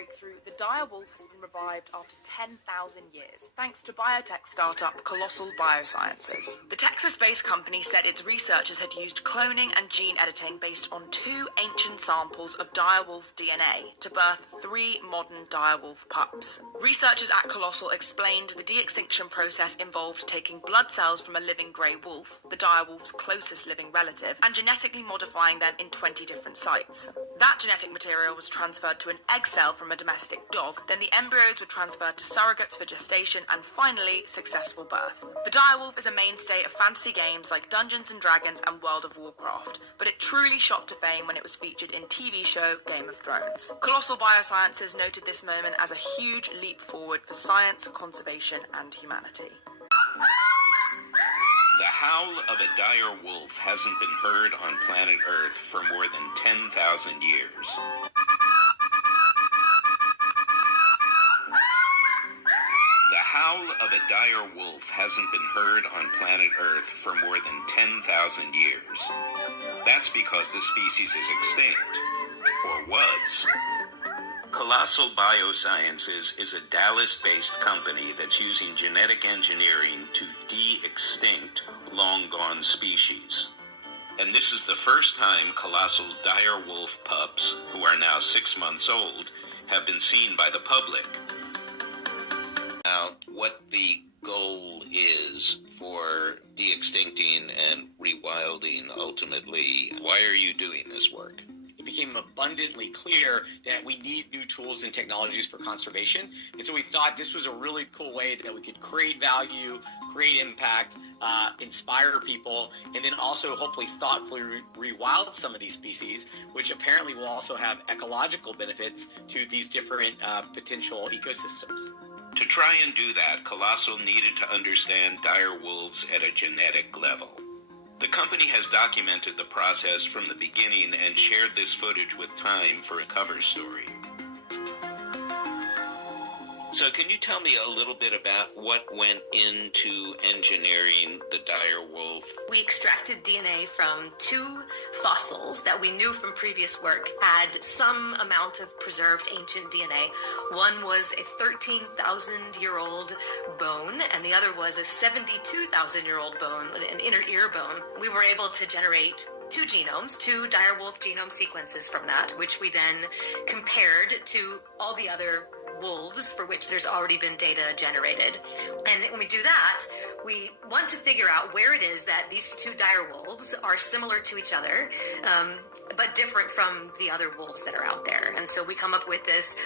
breakthrough, the dire wolf has been revived after 10,000 years, thanks to biotech startup Colossal Biosciences. The Texas-based company said its researchers had used cloning and gene editing based on 2 ancient samples of direwolf DNA to birth 3 modern direwolf pups. Researchers at Colossal explained the de-extinction process involved taking blood cells from a living grey wolf, the direwolf's closest living relative, and genetically modifying them in 20 different sites. That genetic material was transferred to an egg cell from a domestic dog, then the embryos were transferred to surrogates for gestation, and finally, successful birth. The direwolf is a mainstay of fantasy games like Dungeons & Dragons and World of Warcraft, but it truly shot to fame when it was featured in TV show Game of Thrones. Colossal Biosciences noted this moment as a huge leap forward for science, conservation, and humanity. The howl of a dire wolf hasn't been heard on planet Earth for more than 10,000 years. The howl of a dire wolf hasn't been heard on planet Earth for more than 10,000 years. That's because the species is extinct, or was. Colossal Biosciences is a Dallas-based company that's using genetic engineering to de-extinct long-gone species. And this is the first time Colossal's dire wolf pups, who are now 6 months old, have been seen by the public. Now, what the goal is for de-extincting and rewilding ultimately, why are you doing this work? It became abundantly clear that we need new tools and technologies for conservation. And so we thought this was a really cool way that we could create value, create impact, inspire people, and then also hopefully thoughtfully rewild some of these species, which apparently will also have ecological benefits to these different potential ecosystems. To try and do that, Colossal needed to understand dire wolves at a genetic level. The company has documented the process from the beginning and shared this footage with Time for a cover story. So can you tell me a little bit about what went into engineering the dire wolf? We extracted DNA from 2 fossils that we knew from previous work had some amount of preserved ancient DNA. One was a 13,000-year-old bone, and the other was a 72,000-year-old bone, an inner ear bone. We were able to generate 2 genomes, 2 direwolf genome sequences from that, which we then compared to all the other wolves for which there's already been data generated. And when we do that, we want to figure out where it is that these 2 dire wolves are similar to each other, but different from the other wolves that are out there. And so we come up with this